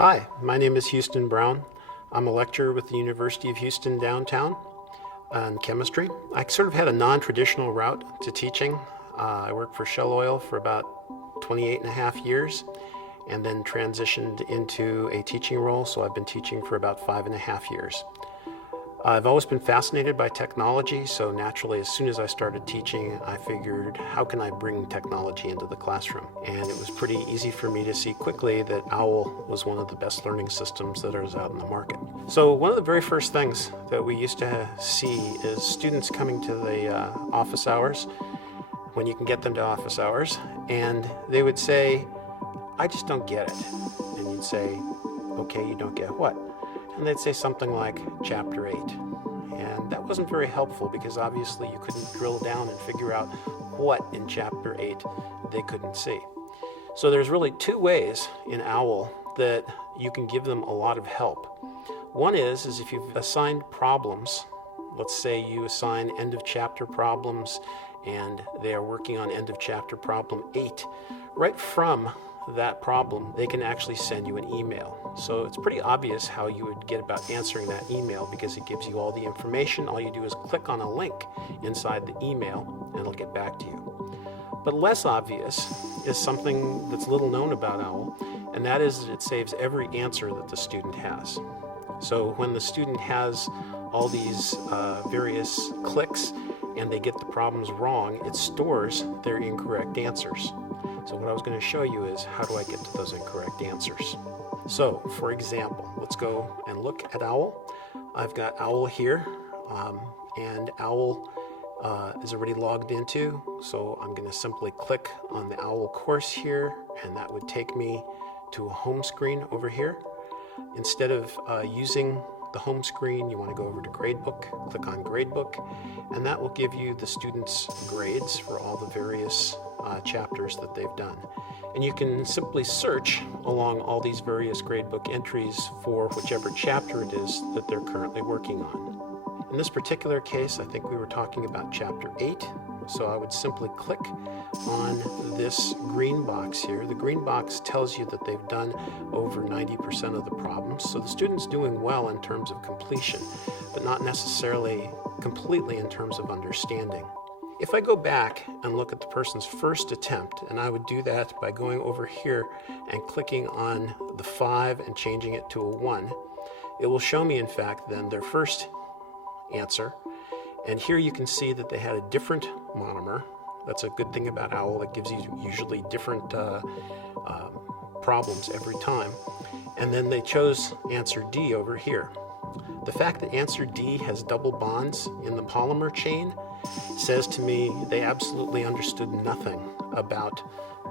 Hi, my name is Houston Brown. I'm a lecturer with the University of Houston downtown on chemistry. I sort of had a non-traditional route to teaching. I worked for Shell Oil for about 28 and a half years and then transitioned into a teaching role, so I've been teaching for about 5.5 years. I've always been fascinated by technology, so naturally as soon as I started teaching, I figured how can I bring technology into the classroom? And it was pretty easy for me to see quickly that OWL was one of the best learning systems that is out in the market. So one of the very first things that we used to see is students coming to the office hours, when you can get them to office hours, and they would say, I just don't get it. And you'd say, okay, you don't get what? And they'd say something like chapter 8. And that wasn't very helpful because obviously you couldn't drill down and figure out what in chapter 8 they couldn't see. So there's really two ways in OWL that you can give them a lot of help. One is if you've assigned problems, let's say you assign end of chapter problems and they are working on end of chapter problem 8, right from that problem, they can actually send you an email. So it's pretty obvious how you would get about answering that email because it gives you all the information. All you do is click on a link inside the email and it'll get back to you. But less obvious is something that's little known about OWL, and that is that it saves every answer that the student has. So when the student has all these various clicks and they get the problems wrong, it stores their incorrect answers. So what I was going to show you is how do I get to those incorrect answers. So for example, let's go and look at OWL. I've got OWL here, and OWL is already logged into, so I'm going to simply click on the OWL course here, and that would take me to a home screen over here. Instead of using the home screen, you want to go over to Gradebook, click on Gradebook, and that will give you the students' grades for all the various chapters that they've done. And you can simply search along all these various Gradebook entries for whichever chapter it is that they're currently working on. In this particular case, I think we were talking about chapter 8, so I would simply click on this green box here. The green box tells you that they've done over 90% of the problems, so the student's doing well in terms of completion, but not necessarily completely in terms of understanding. If I go back and look at the person's first attempt, and I would do that by going over here and clicking on the 5 and changing it to a 1, it will show me in fact then their first answer. And here you can see that they had a different monomer. That's a good thing about OWL. It gives you usually different problems every time. And then they chose answer D over here. The fact that answer D has double bonds in the polymer chain says to me they absolutely understood nothing about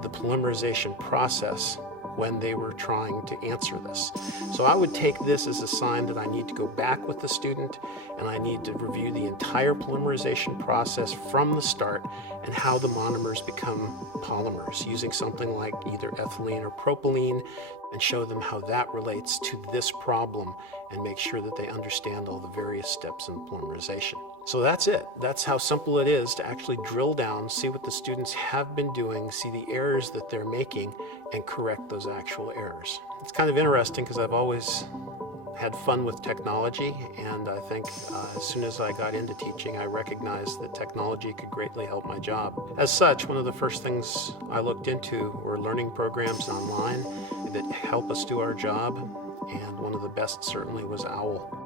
the polymerization process when they were trying to answer this. So I would take this as a sign that I need to go back with the student and I need to review the entire polymerization process from the start and how the monomers become polymers using something like either ethylene or propylene, and show them how that relates to this problem and make sure that they understand all the various steps in polymerization. So that's it. That's how simple it is to actually drill down, see what the students have been doing, see the errors that they're making, and correct those actual errors. It's kind of interesting because I've always had fun with technology, and I think as soon as I got into teaching, I recognized that technology could greatly help my job. As such, one of the first things I looked into were learning programs online that help us do our job, and one of the best certainly was OWL.